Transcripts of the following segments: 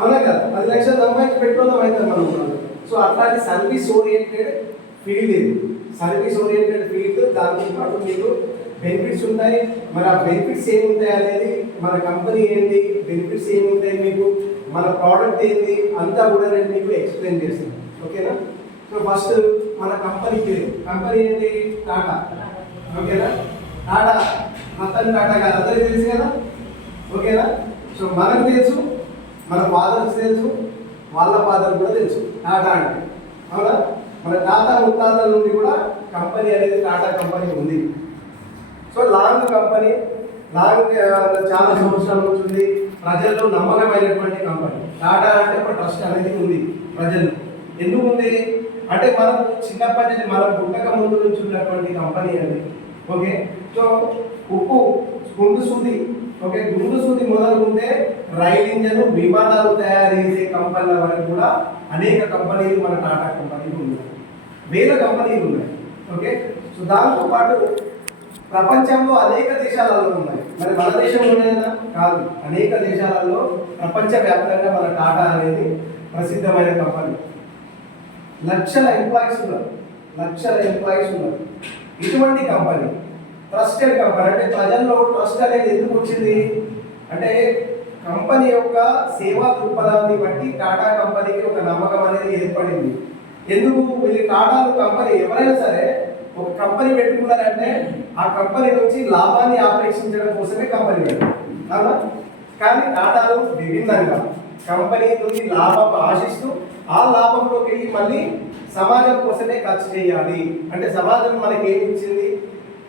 అవునా కదా, 10 లక్షలు సంపాదించి పెట్టుకుందాం అవుతాం మనం. సో అట్లాంటి సర్వీస్ ఓరియంటెడ్ ఫీల్డ్ ఇది. సర్వీస్ ఓరియంటెడ్ ఫీల్డ్, దాంతో పాటు మీకు బెనిఫిట్స్ ఉంటాయి. మరి ఆ బెనిఫిట్స్ ఏముంటాయి అనేది, మన కంపెనీ ఏంటి, బెనిఫిట్స్ ఏముంటాయి మీకు, మన ప్రోడక్ట్ ఏంటి అంతా కూడా నేను మీకు ఎక్స్ప్లెయిన్ చేస్తాను. ఓకేనా. సో ఫస్ట్ మన కంపెనీ పేరు, కంపెనీ ఏంటి, టాటా. ఓకేనా. టాటా, రతన్ టాటా గారు అందరికీ తెలుసు కదా. ఓకేనా. సో మనకు తెలుసు, మన ఫాదర్స్ తెలుసు, వాళ్ళ ఫాదర్ కూడా తెలుసు టాటా అంటే. అవునా. మన టాటా ముత్తాతల నుండి కూడా కంపెనీ అనేది టాటా కంపెనీ ఉంది. సో లాంగ్ కంపెనీ, లాంగ్ చాలా సంవత్సరాల నుంచి ఉంది. ప్రజల్లో నమ్మకమైనటువంటి కంపెనీ టాటా అంటే ఒక ట్రస్ట్ అనేది ఉంది ప్రజల్లో. ఎందుకు ఉంది అంటే మనం చిన్నప్పటి నుంచి మనం పుట్టక ముందు నుంచి ఉన్నటువంటి కంపెనీ అది. ఓకే. సో ఉప్పు, గుండు సూది, ఓకే, గుండు సూది మొదలుకుంటే రైలు ఇంజన్, విమానాలు తయారు చేసే కంపెనీల వరకు కూడా అనేక కంపెనీలు మన టాటా కంపెనీలు ఉన్నాయి. వేల కంపెనీలు ఉన్నాయి. ఓకే. సో దాంతో పాటు ప్రపంచంలో అనేక దేశాలలో ఉన్నాయి. మరి మన దేశంలోనేనా కాదు, అనేక దేశాలలో ప్రపంచవ్యాప్తంగా మన టాటా అనేది ప్రసిద్ధమైన కంపెనీ. లక్షల ఎంప్లాయీస్ ఉన్నారు, లక్షల ఎంప్లాయీస్ ఉన్నారు. ఇటువంటి కంపెనీ ట్రస్టెడ్ కంపెనీ. అంటే ప్రజల్లో ట్రస్ట్ అనేది ఎందుకు వచ్చింది అంటే కంపెనీ యొక్క సేవా దృక్పథాన్ని బట్టి టాటా కంపెనీకి ఒక నమ్మకం అనేది ఏర్పడింది. ఎందుకు వీళ్ళు టాటాలు కంపెనీ ఎవరైనా సరే ఒక కంపెనీ పెట్టుకున్నారంటే ఆ కంపెనీ నుంచి లాభాన్ని ఆపేక్షించడం కోసమే కంపెనీ పెట్టారు. అవునా. కానీ టాటాలు విభిన్నంగా కంపెనీ నుండి లాభం ఆశిస్తూ ఆ లాభంలోకి వెళ్ళి మళ్ళీ సమాజం కోసమే ఖర్చు చేయాలి. అంటే సమాజం మనకి ఏమి ఇచ్చింది,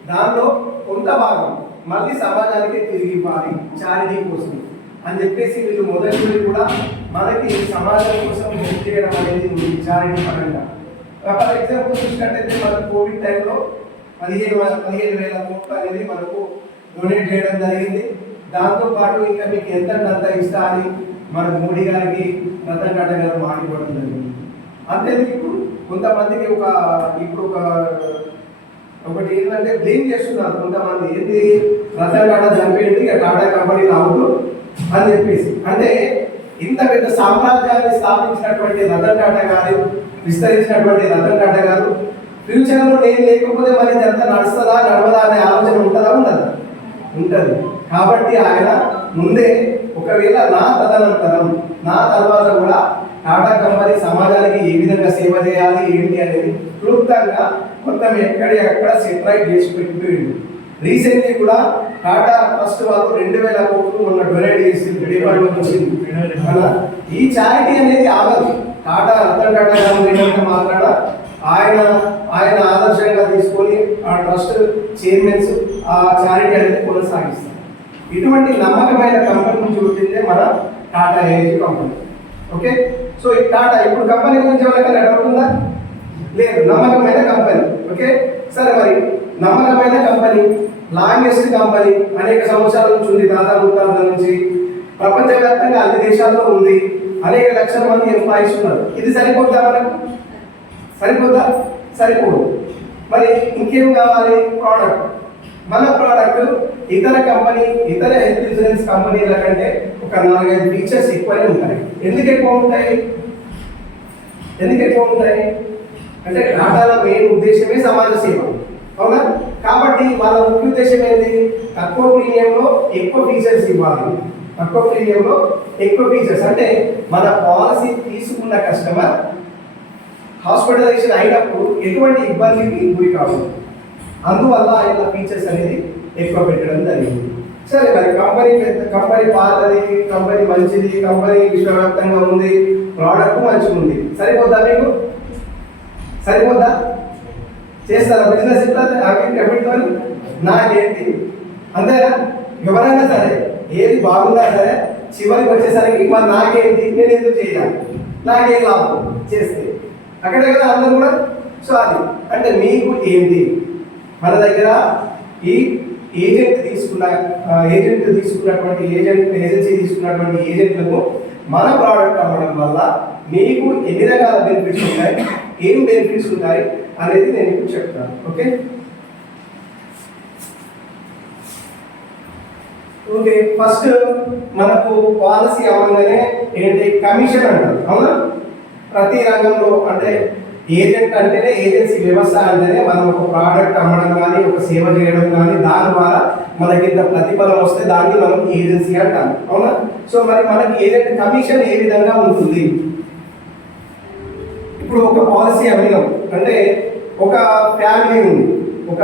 దానిలో కొంత భాగం మళ్ళీ సమాజానికి తిరిగి ఇవ్వాలి, చారిటీ కోసం అని చెప్పేసి వీళ్ళు మొదటి నుండి కూడా మనకి సమాజం కోసం హెల్ప్ చేయడం అనేది ఉంది చారిటీ పరంగా. ఫర్ ఎగ్జాంపుల్ చూసినట్టయితే మనకు కోవిడ్ టైంలో 15,000 కోట్లు అనేది మనకు డొనేట్ చేయడం జరిగింది. దాంతోపాటు ఇంకా మీకు ఎంత ఇస్తా అని మన మోడీ గారికి రతన్ టాటా గారు మాట్లాడడం జరిగింది. అంతేందుకు ఇప్పుడు కొంతమందికి ఒకటి ఏంటంటే బ్లేమ్ చేస్తున్నారు కొంతమంది, ఏంటి రతన్ టాటా చనిపోయింది ఇక టాటా కంపెనీ రావద్దు అని చెప్పేసి. అంటే ఇంత పెద్ద సామ్రాజ్యాన్ని స్థాపించినటువంటి రతన్ టాటా గారు, విస్తరించినటువంటి రతన్ టాటా గారు ఫ్యూచర్లో నేను లేకపోతే మరి ఇదంతా నడుస్తుందా నడవదా అనే ఆలోచన ఉంటుందా ఉండదా, ఉంటుంది. కాబట్టి ఆయన ముందే ఒకవేళ నా తదనంతరం నా తర్వాత కూడా టాటా కంపెనీ సమాజానికి ఏ విధంగా సేవ చేయాలి ఏంటి అనేది క్లుప్తంగా మొత్తం ఎక్కడ సెటరైట్ చేసి పెట్టిపోయింది. రీసెంట్లీ కూడా టాటా ట్రస్ట్ వాళ్ళు 2,000 కోట్లు మొన్న డొనేట్ చేసి డిపార్ట్మెంట్ వచ్చింది. ఈ చారిటీ అనేది ఆగదు. టాటా రతన్ టాటా గారు మాట్లాడ ఆయన ఆదర్శంగా తీసుకొని ఆ ట్రస్ట్ చైర్మన్స్ ఆ చారిటీ అనేది కొనసాగిస్తారు. ఇటువంటి నమ్మకమైన కంపెనీ నుంచి వచ్చిందే మన Tata AG company. Okay. So ఈ టాటా ఇప్పుడు కంపెనీ గురించి ఎవరికైనా డౌట్ ఉందా? లేదు, నమ్మకమైన కంపెనీ. ఓకే. సరే, మరి నమ్మకమైన కంపెనీ, లాంగెస్ట్ కంపెనీ, అనేక సంవత్సరాల నుంచి ఉంది, దాదాపు 30 నుంచి ప్రపంచవ్యాప్తంగా అన్ని దేశాల్లో ఉంది, అనేక లక్షల మంది ఎంప్లాయీస్ ఉన్నారు. ఇది సరిపోద్దా మనకు? సరిపోద్దా? సరిపోదు. మరి ఇంకేం కావాలి? ప్రోడక్ట్. మన ప్రోడక్ట్ ఇతర హెల్త్ ఇన్సూరెన్స్ కంపెనీల కంటే ఒక 4-5 ఫీచర్స్ ఎక్కువనే ఉంటాయి. ఎందుకు ఎక్కువ ఉంటాయి అంటే టాటాల మెయిన్ ఉద్దేశమే సమాజ సేవ. అవునా. కాబట్టి వాళ్ళ ముఖ్య ఉద్దేశం ఏంటి? తక్కువ ప్రీమియంలో ఎక్కువ ఫీచర్స్ ఇవ్వాలి. తక్కువ ప్రీమియంలో ఎక్కువ ఫీచర్స్ అంటే మన పాలసీ తీసుకున్న కస్టమర్ హాస్పిటలైజేషన్ అయినప్పుడు ఎటువంటి ఇబ్బందికి గురి కావాలి. అందువల్ల ఆయన ఫీచర్స్ అనేది ఎక్కువ పెట్టడం జరిగింది. సరే, మరి కంపెనీ పాతది, కంపెనీ మంచిది, కంపెనీ విశ్వవ్యాప్తంగా ఉంది, ప్రోడక్ట్ మంచిగా ఉంది, సరిపోద్దా మీకు? సరిపోద్దా? చేస్తారా బిజినెస్? ఇట్లా పెట్టుతో నాకేంటి అంతేనా? ఎవరైనా సరే ఏది బాగున్నా సరే చివరికి వచ్చేసరికి మరి నాకేంటి, నేను ఎందుకు చేయాలి, నాకేం లాభం చేస్తే, అక్కడే కదా అందరూ కూడా. సో అది అంటే మీకు ఏంటి, మన దగ్గర ఈ ఏజెన్సీ తీసుకున్నటువంటి ఏజెంట్లకు మన ప్రోడక్ట్ అమ్మడం వల్ల మీకు ఎన్ని రకాల బెనిఫిట్స్ ఉంటాయి, ఏం బెనిఫిట్స్ ఉంటాయి అనేది నేను ఇప్పుడు చెప్తాను. ఓకే. ఓకే, ఫస్ట్ మనకు పాలసీ అవ్వగానే ఏంటి కమిషన్ అంటారు, అవునా? ప్రతి రంగంలో అంటే ఏజెంట్ అంటేనే ఏజెన్సీ వ్యవస్థ అంటేనే మనం ఒక ప్రోడక్ట్ అమ్మడం కానీ ఒక సేవ చేయడం కానీ దాని ద్వారా మనకి ఇంత ప్రతిఫలం వస్తే దాన్ని మనం ఏజెన్సీ అంటాం, అవునా? సో మరి మనకి ఏజెంట్ కమిషన్ ఏ విధంగా ఉంటుంది? ఇప్పుడు ఒక పాలసీ అమ్మినాం అంటే ఒక ఫ్యామిలీ ఉంది, ఒక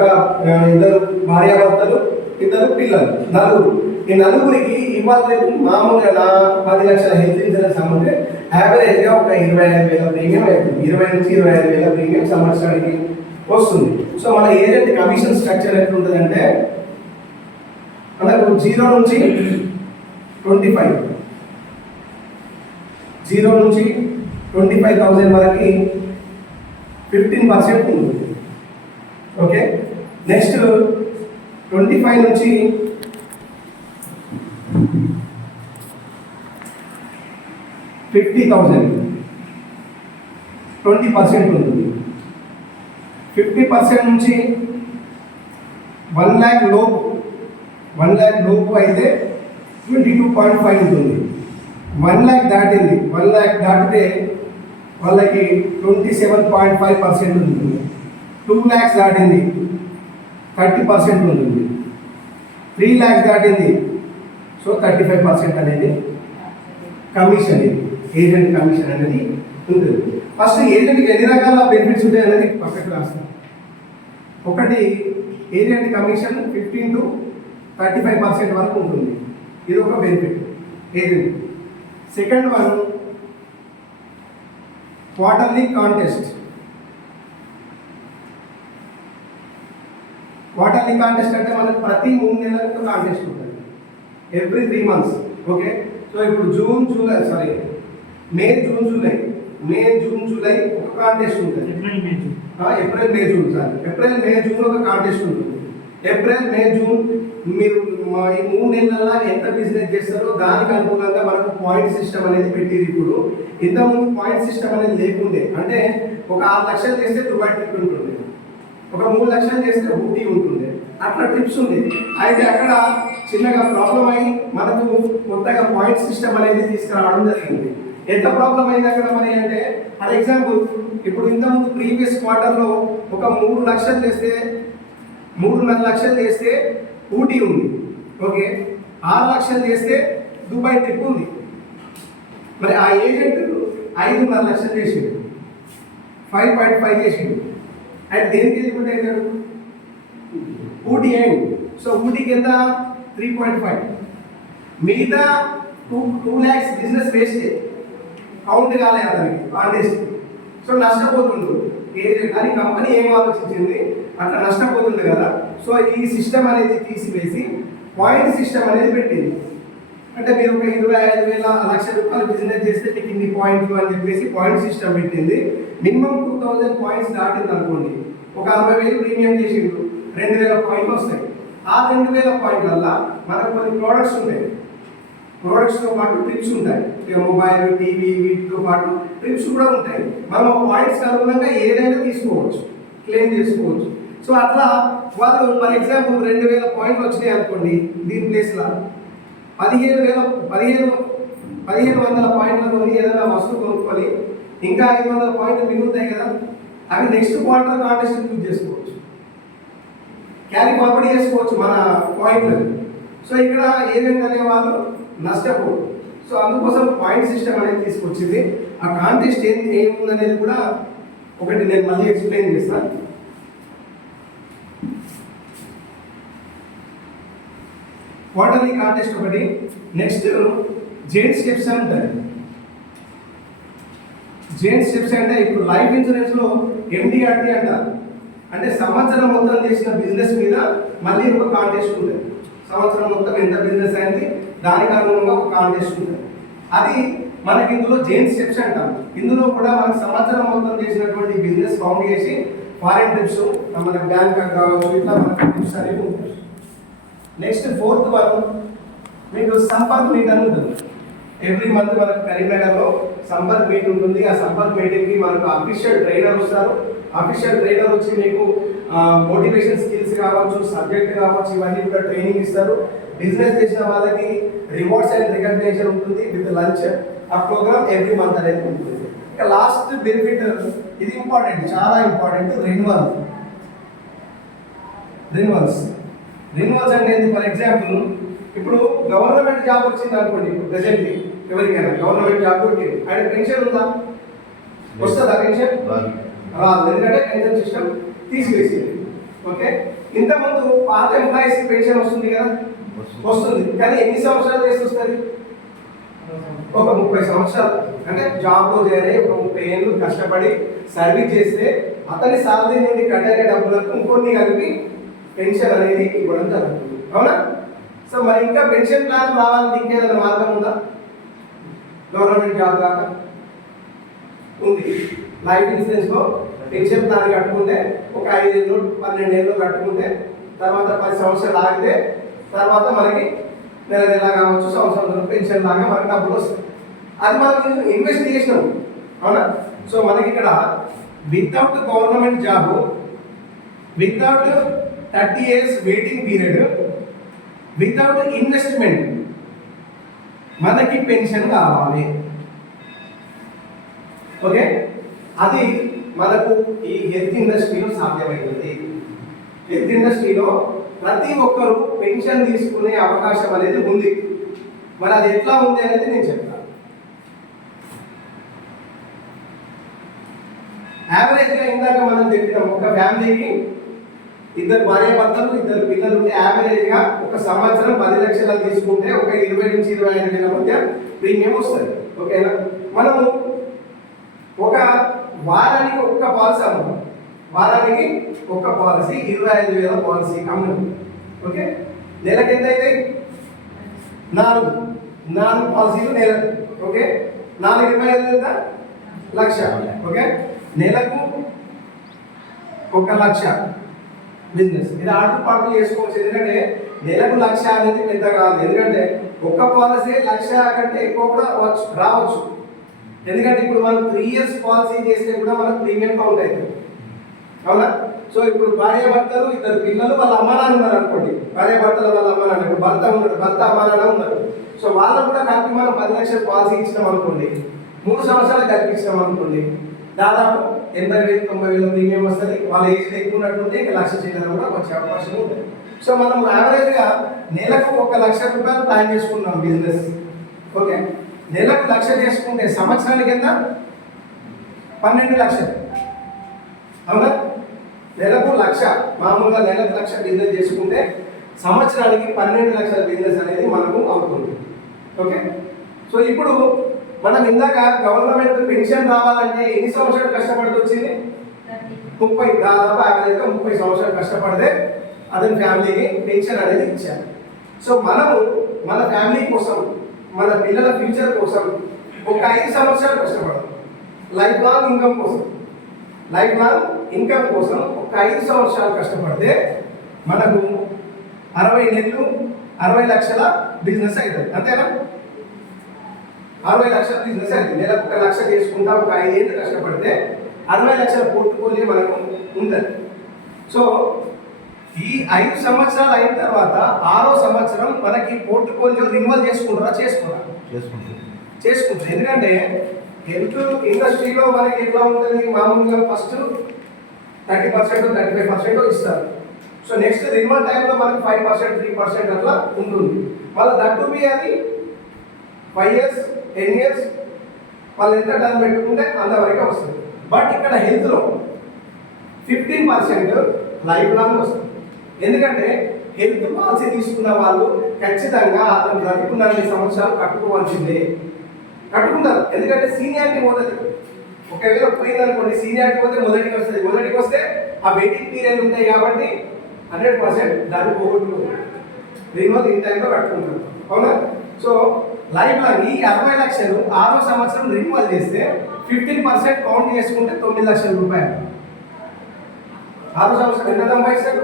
ఇద్దరు భార్యాభర్తలు, ఇద్దరు పిల్లలు, నలుగురు. ఈ నలుగురికి ఇవాళ రేపు మామూలుగా నా 10 లక్షల హెల్త్ ఇన్సూరెన్స్ అమ్ముతే యావరేజ్గా ఒక 25,000 ప్రీమియం అవుతుంది. 20 నుంచి 25,000 ప్రీమియం సంవత్సరానికి వస్తుంది. సో మన ఏజెంట్ కమిషన్ స్ట్రక్చర్ ఎట్లుంటుందంటే మనకు 0 నుంచి 25,000 వరకు 15% ఉంటుంది. ఓకే, నెక్స్ట్ 25 నుంచి 50,000 20% ఉంటుంది. 50% నుంచి 1 lakh లోపు, 1 lakh లోపు అయితే 22.5 ఉంటుంది. 1 lakh దాటింది, 1 lakh దాటితే వాళ్ళకి 27.5% ఉంటుంది. 2 lakhs దాటింది 30% ఉంటుంది. 3 lakhs దాటింది సో 35% అనేది కమిషన్, ఏజెంట్ కమిషన్ అనేది ఉంటుంది. ఫస్ట్ ఏజెంట్కి ఎన్ని రకాల బెనిఫిట్స్ ఉంటాయి అనేది పక్కకు రాస్తాం. ఒకటి ఏజెంట్ కమిషన్ 15 to 35% వరకు ఉంటుంది, ఇది ఒక benefit agent. Second one quarterly contest. Quarterly contest అంటే మనకు ప్రతి 3 నెలలకు కాంటెస్ట్ ఉంటుంది, ఎవ్రీ 3 months. ఓకే, సో ఇప్పుడు మే జూన్ జూలై ఒక కాంటెస్ట్ ఉంటుంది. ఏప్రిల్ మే జూన్ ఒక కాంటెస్ట్ ఉంటుంది. ఏప్రిల్ మే జూన్ మీరు ఈ 3 నెలల్లో ఎంత బిజినెస్ చేస్తారో దానికి అనుగుణంగా మనకు పాయింట్ సిస్టమ్ అనేది పెట్టింది. ఇప్పుడు ఇంతకుముందు పాయింట్ సిస్టమ్ అనేది లేకుండే, అంటే ఒక 6 లక్షలు చేస్తే దుబాయ్ ట్రిప్ ఉంటుంది, ఒక 3 లక్షలు చేస్తే ఊటీ ఉంటుంది, అట్లా ట్రిప్స్ ఉంది. అయితే అక్కడ చిన్నగా ప్రాబ్లం అయి మనకు కొత్తగా పాయింట్ సిస్టమ్ అనేది తీసుకురావడం జరిగింది. ఎంత ప్రాబ్లం అయింది అక్కడ మరి అంటే, ఫర్ ఎగ్జాంపుల్ ఇప్పుడు ఇంతకుముందు ప్రీవియస్ క్వార్టర్లో ఒక 3 లక్షలు చేస్తే 3.5 లక్షలు చేస్తే ఊటీ ఉంది. ఓకే, 6 లక్షలు చేస్తే దుబాయ్ ట్రిప్ ఉంది. మరి ఆ ఏజెంట్ 5.5 లక్షలు చేసిండు, 5.5 చేసిండు. ఆయన దేనికి వెళ్ళిపోతే అవుతాడు? ఊటీ అయింది. సో ఊటీకి ఎంత? 3.5. మిగతా 2 lakhs బిజినెస్ వేస్ట్, కౌంట్ కాలే అతనికి కాంటెస్ట్. సో నష్టపోతుండు ఏజెంట్. కానీ కంపెనీ ఏం ఆలోచించింది, అట్లా నష్టపోతుంది కదా, సో ఈ సిస్టమ్ అనేది తీసివేసి పాయింట్ సిస్టమ్ అనేది పెట్టింది. అంటే మీరు ఒక 25,000 లక్ష రూపాయలు బిజినెస్ చేస్తే మీకు ఇన్ని పాయింట్లు అని చెప్పేసి పాయింట్ సిస్టమ్ పెట్టింది. మినిమం 2,000 పాయింట్స్ దాటింది అనుకోండి, ఒక 60,000 ప్రీమియం చేసిండు, 2,000 పాయింట్లు వస్తాయి. ఆ 2,000 పాయింట్లల్లో మనకు కొన్ని ప్రోడక్ట్స్ ఉంటాయి. ప్రోడక్ట్స్తో పాటు ట్రిప్స్ ఉంటాయి, మొబైల్, టీవీ, వీటితో పాటు ట్రిప్స్ కూడా ఉంటాయి. మనం పాయింట్స్ అనుగుణంగా ఏదైనా తీసుకోవచ్చు, క్లెయిమ్ చేసుకోవచ్చు. సో అట్లా వాళ్ళు ఫర్ ఎగ్జాంపుల్ 2,000 పాయింట్లు వచ్చినాయి అనుకోండి, దీని ప్లేస్లో 1,500 పాయింట్లతో ఏదైనా వస్తువు కొనుక్కొని ఇంకా 500 పాయింట్లు మిగులుతాయి కదా, అవి నెక్స్ట్ క్వార్టర్ కాంటెస్ట్ యూజ్ చేసుకోవచ్చు, క్యారీ ఫార్వర్డ్ చేసుకోవచ్చు మన పాయింట్లు. సో ఇక్కడ ఏజెంట్ అనే వాళ్ళు నష్టపోరు. సో అందుకోసం పాయింట్ సిస్టమ్ అనేది తీసుకొచ్చింది. ఆ కాంటెస్ట్ ఏముందనేది కూడా ఒకటి నేను మళ్ళీ ఎక్స్ప్లెయిన్ చేస్తాను. క్వార్టర్లీ కాంటెస్ట్ ఒకటి. నెక్స్ట్ జెయింట్ స్టెప్స్ అని ఉంటుంది. జెయింట్ స్టెప్స్ అంటే ఇప్పుడు లైఫ్ ఇన్సూరెన్స్లో MDRT అంటారు, అంటే సంవత్సరం మొత్తం చేసిన బిజినెస్ మీద మళ్ళీ ఒక కాంటెస్ట్ ఉంటుంది. సంవత్సరం మొత్తం ఎంత బిజినెస్ అయింది దానికి అనుగుణంగా ఒక కాంటెస్ట్ ఉంటుంది. అది మనకి ఇందులో జెయింట్ స్టెప్స్ అంటాం. ఇందులో కూడా మనకి సంవత్సరం మొత్తం చేసినటువంటి బిజినెస్ కౌంట్ చేసి ఫారెన్ ట్రిప్స్, మన బ్యాంక్ కావచ్చు, ఇట్లా మనకి ట్రిప్స్ అనేవి ఉంటాయి. నెక్స్ట్ ఫోర్త్ వన్ మీకు సంపర్క్ మీట్ అని ఉంటుంది. ఎవ్రీ మంత్ మనకు కరీంనగర్లో సంపర్క్ మీట్ ఉంటుంది. ఆ సంపర్క్ మీటింగ్కి మనకు అఫీషియల్ ట్రైనర్ వస్తారు. అఫీషియల్ ట్రైనర్ వచ్చి మీకు మోటివేషన్ స్కిల్స్ కావచ్చు, సబ్జెక్ట్ కావచ్చు, ఇవన్నీ కూడా ట్రైనింగ్ ఇస్తారు. బిజినెస్ చేసిన వాళ్ళకి రివార్డ్స్ అండ్ రికగ్నిషన్ ఉంటుంది విత్ లంచ్. ఆ ప్రోగ్రామ్ ఎవ్రీ మంత్ అనేది ఉంటుంది. ఇక లాస్ట్ బెనిఫిట్, ఇది ఇంపార్టెంట్, చాలా ఇంపార్టెంట్, రెన్యువల్స్ అంటే ఏంటి? ఫర్ ఎగ్జాంపుల్ ఇప్పుడు గవర్నమెంట్ జాబ్ వచ్చింది అనుకోండి, ఇప్పుడు ప్రెసెంట్లీ ఎవరికైనా గవర్నమెంట్ జాబ్ వచ్చింది, ఆయన పెన్షన్ ఉందా? వస్తుందా పెన్షన్? రాదు, ఎందుకంటే పెన్షన్ సిస్టమ్ తీసివేసింది. ఓకే, ఇంతకుముందు పాత ఎంప్లాయీస్ పెన్షన్ వస్తుంది కదా, వస్తుంది, కానీ ఎన్ని సంవత్సరాలు చేసి వస్తుంది? ఒక 30 సంవత్సరాలు. అంటే జాబ్లో చేరే ఒక 30 ఏళ్ళు కష్టపడి సర్వీస్ చేస్తే అతని సాలరీ నుండి కట్ అయిన డబ్బులకు ఇంకొన్ని కలిపి పెన్షన్ అనేది ఇవ్వడం జరుగుతుంది. అవునా? సో మరి ఇంకా పెన్షన్ ప్లాన్ రావాలని ఇంకేదైనా మార్గం ఉందా? గవర్నమెంట్ జాబ్ కాక ఉంది. లైఫ్ ఇన్సూరెన్స్లో పెన్షన్ ప్లాన్ కట్టుకుంటే ఒక 5 ఏళ్ళు 12 ఏళ్ళు కట్టుకుంటే తర్వాత 10 సంవత్సరాలు ఆగితే తర్వాత మనకి నెల కావచ్చు, సంవత్సరం పెన్షన్ లాగా మనకి డబ్బులు వస్తాయి. అది మనం ఇన్వెస్ట్ చేసినాం. అవునా? సో మనకి ఇక్కడ without government job, without 30 years waiting period, without investment మనకి పెన్షన్ కావాలి. ఓకే, అది మనకు ఈ హెల్త్ ఇండస్ట్రీలో సాధ్యమవుతుంది. హెల్త్ ఇండస్ట్రీలో ప్రతి ఒక్కరూ పెన్షన్ తీసుకునే అవకాశం అనేది ఉంది. మరి అది ఎట్లా ఉంది అనేది నేను చెప్తాను. యావరేజ్గా ఇందాక మనం చెప్పిన ఒక ఫ్యామిలీకి 2 భార్యాభర్తలు 2 పిల్లలు ఉంటే యావరేజ్గా ఒక సంవత్సరం 10 లక్షలు తీసుకుంటే ఒక 20 నుంచి 25 వేల మధ్య ప్రీమియం వస్తుంది. ఓకేనా? మనము ఒక వారానికి ఒక్క పాలసీ అమ్ముతాం, వారానికి ఒక్క పాలసీ 25,000 పాలసీ అమ్ముతాం. ఓకే, నెలకి ఎంత అయితే 4 పాలసీలు నెలకు. ఓకే, 4 25 లక్ష. ఓకే, నెలకు 1 లక్ష బిజినెస్. ఇది పాటలు చేసుకోవచ్చు, ఎందుకంటే నెలకు 1 లక్ష అనేది పెద్ద కాదు. ఎందుకంటే ఒక్క పాలసీ 1 లక్ష కంటే ఎక్కువ కూడా రావచ్చు. ఎందుకంటే ఇప్పుడు మనం 3 years పాలసీ చేస్తే కూడా మనకు ప్రీమియం కౌంట్ అవుతుంది. అవునా? సో ఇప్పుడు భార్యాభర్తలు 2 పిల్లలు వాళ్ళ అమ్మ నాన్న ఉన్నారు అనుకోండి, భార్యాభర్తలు వాళ్ళ అమ్మ నాన్న, ఇప్పుడు భర్త ఉన్నాడు, భర్త అమ్మ నాన్న ఉన్నారు. సో వాళ్ళకు కూడా కలిపి మనం 10 లక్షల పాలసీ ఇచ్చినాం అనుకోండి, 3 సంవత్సరాలు కల్పించినాం అనుకోండి, దాదాపు 80,000-90,000 ప్రీమియం వస్తుంది. వాళ్ళ ఏజ్ ఎక్కువ ఉన్నట్టుంటే ఇంకా 1 లక్ష చిల్లర కూడా వచ్చే అవకాశం ఉంటుంది. సో మనం యావరేజ్గా నెలకు 1 లక్ష రూపాయలు ప్లాన్ చేసుకున్నాం బిజినెస్. ఓకే, నెలకు 1 లక్ష చేసుకుంటే సంవత్సరానికి ఎంత? 12 లక్షలు. అవునా? నెలకు 1 లక్ష, మామూలుగా నెలకు 1 లక్ష బిజినెస్ చేసుకుంటే సంవత్సరానికి 12 లక్షల బిజినెస్ అనేది మనకు అవుతుంది. ఓకే, సో ఇప్పుడు మనం ఇందాక గవర్నమెంట్ పెన్షన్ రావాలంటే ఎన్ని సంవత్సరాలు కష్టపడుతూ వచ్చింది? 30, దాదాపు యావరేజ్గా 30 సంవత్సరాలు కష్టపడితే అతని ఫ్యామిలీకి పెన్షన్ అనేది ఇచ్చారు. సో మనము మన ఫ్యామిలీ కోసం, మన పిల్లల ఫ్యూచర్ కోసం ఒక 5 సంవత్సరాలు కష్టపడదాం. లైఫ్ లాంగ్ ఇన్కమ్ కోసం ఒక 5 సంవత్సరాలు కష్టపడితే మనకు 60 నెలలు 60 లక్షల బిజినెస్ అవుతుంది. అంతేనా? 60 లక్షల బిజినెస్ అవుతుంది. నెలకు 1 లక్ష చేసుకుంటా ఒక 5 ఏళ్ళు కష్టపడితే 60 లక్షల పోర్ట్ఫోలియో మనకు ఉంటుంది. సో ఈ 5 సంవత్సరాలు అయిన తర్వాత 6వ సంవత్సరం మనకి పోర్ట్ఫోలియో రిన్యూవల్ చేసుకుంటారు. ఎందుకంటే హెల్త్ ఇండస్ట్రీలో మనకి ఎట్లా ఉంటుంది? మామూలుగా ఫస్ట్ 30% 35% ఇస్తారు. సో నెక్స్ట్ రిన్యూవల్ టైంలో మనకి 5% 3% అట్లా ఉంటుంది. మళ్ళీ దట్టు మీ అది 5 years 10 years వాళ్ళు ఎంత టర్మ్ పెట్టుకుంటే అంతవరకు వస్తుంది. బట్ ఇక్కడ హెల్త్లో 15% లైఫ్ లాంగ్ వస్తుంది. ఎందుకంటే హెల్త్ పాలసీ తీసుకున్న వాళ్ళు ఖచ్చితంగా అతను బ్రతికున్న 2 సంవత్సరాలు కట్టుకుంటారు. ఎందుకంటే సీనియారిటీ పోతుంది. ఒకవేళ పోయిందనుకోండి, సీనియారిటీ పోతే మొదటికి వస్తే ఆ వెయిటింగ్ పీరియడ్ ఉంటాయి కాబట్టి 100% దాన్ని పోగొట్టుకుంటారు. రిన్యూవల్ ఇన్ టైంలో కట్టుకుంటారు. అవునా? సో లైఫ్ లాంగ్ ఈ 60 లక్షలు 6వ సంవత్సరం రిన్యూవల్ చేస్తే 15% కౌంట్ చేసుకుంటే 9 లక్షల రూపాయలు. 6వ సంవత్సరం ఎంత సంపాదిస్తాడు?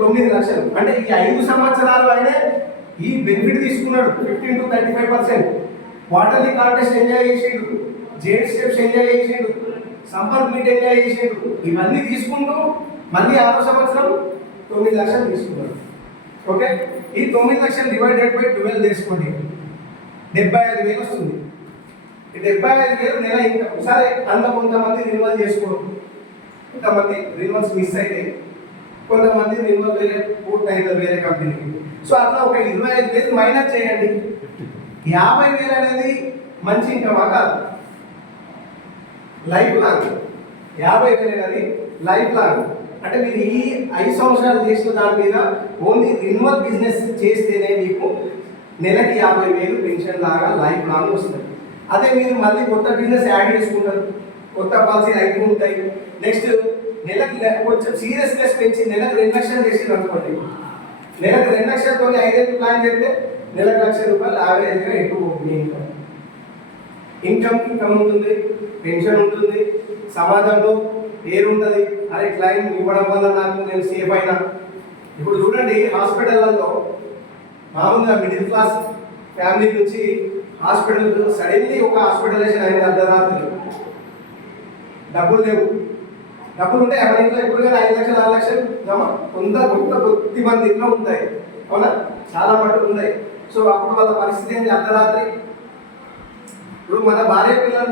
9 లక్షలు. అంటే ఈ 5 సంవత్సరాలు ఆయనే ఈ బెనిఫిట్ తీసుకున్నాడు. 15 to 35%. క్వార్టర్లీ కాంటెస్ట్ ఎంజాయ్ చేసిండు, జేడ్ స్టెప్స్ ఎంజాయ్ చేసిండు, సంపర్క్ మీట్ ఎంజాయ్ చేసిండు. ఇవన్నీ తీసుకుంటూ మళ్ళీ 6వ సంవత్సరం 9 లక్షలు తీసుకున్నాడు. ఓకే, ఈ 9 లక్షలు డివైడెడ్ బై 12 చేసుకోండి, 75,000 వస్తుంది. ఈ 75,000 నెల ఇన్కమ్. సరే, అందులో కొంతమంది రిన్యువల్ చేసుకోరు, కొంతమంది రిన్యువల్స్ మిస్ అయితే, కొంతమంది రిన్యువల్ వేరే పూర్తి అవుతారు వేరే కంపెనీకి. సో అట్లా ఒక 25,000 మైనస్ చేయండి. 50,000 అనేది మంచి ఇన్కమా కాదు? లైఫ్ లాంగ్ 50,000 అనేది లైఫ్ లాంగ్. అంటే మీరు ఈ 5 సంవత్సరాలు చేసిన దాని మీద ఓన్లీ రిన్యువల్ బిజినెస్ చేస్తేనే మీకు నెలకి 50,000 పెన్షన్ లాగా లైఫ్ లాంగ్ వస్తుంది. అదే మీరు మళ్ళీ కొత్త బిజినెస్ యాడ్ చేసుకుంటారు, కొత్త పాలసీలు అయితే ఉంటాయి. నెక్స్ట్ నెలకి కొంచెం సీరియస్నెస్ పెంచి నెలకు 2 లక్షలు చేసి అనుకోండి, నెలకు 2 లక్షలతో 5 ఏళ్ళు ప్లాన్ చేస్తే నెలకు ₹1,00,000 యావరేజ్గా ఎక్కువ ఇన్కమ్. ఇన్కమ్ ఉంటుంది, పెన్షన్ ఉంటుంది, సమాజంలో పేరు ఉంటుంది. అరే క్లైమ్ ఇవ్వడం వల్ల నాకు నేను సేఫ్ అయినా. ఇప్పుడు చూడండి, హాస్పిటల్లో మామూలుగా మిడిల్ క్లాస్ ఫ్యామిలీ నుంచి హాస్పిటల్ సడన్లీ ఒక హాస్పిటలైజేషన్ అయిన అర్ధరాత్రి, డబ్బులు లేవు. డబ్బులు ఉంటే ఎవరి ఇంట్లో ఎప్పుడు కానీ 5 లక్షలు 6 లక్షలు జమ కొద్ది మంది ఇంట్లో ఉంటాయి, అవునా? చాలా మటుకు ఉన్నాయి. సో అప్పుడు వాళ్ళ పరిస్థితి ఏంటి? అర్ధరాత్రి. ఇప్పుడు మన భార్య పిల్లలు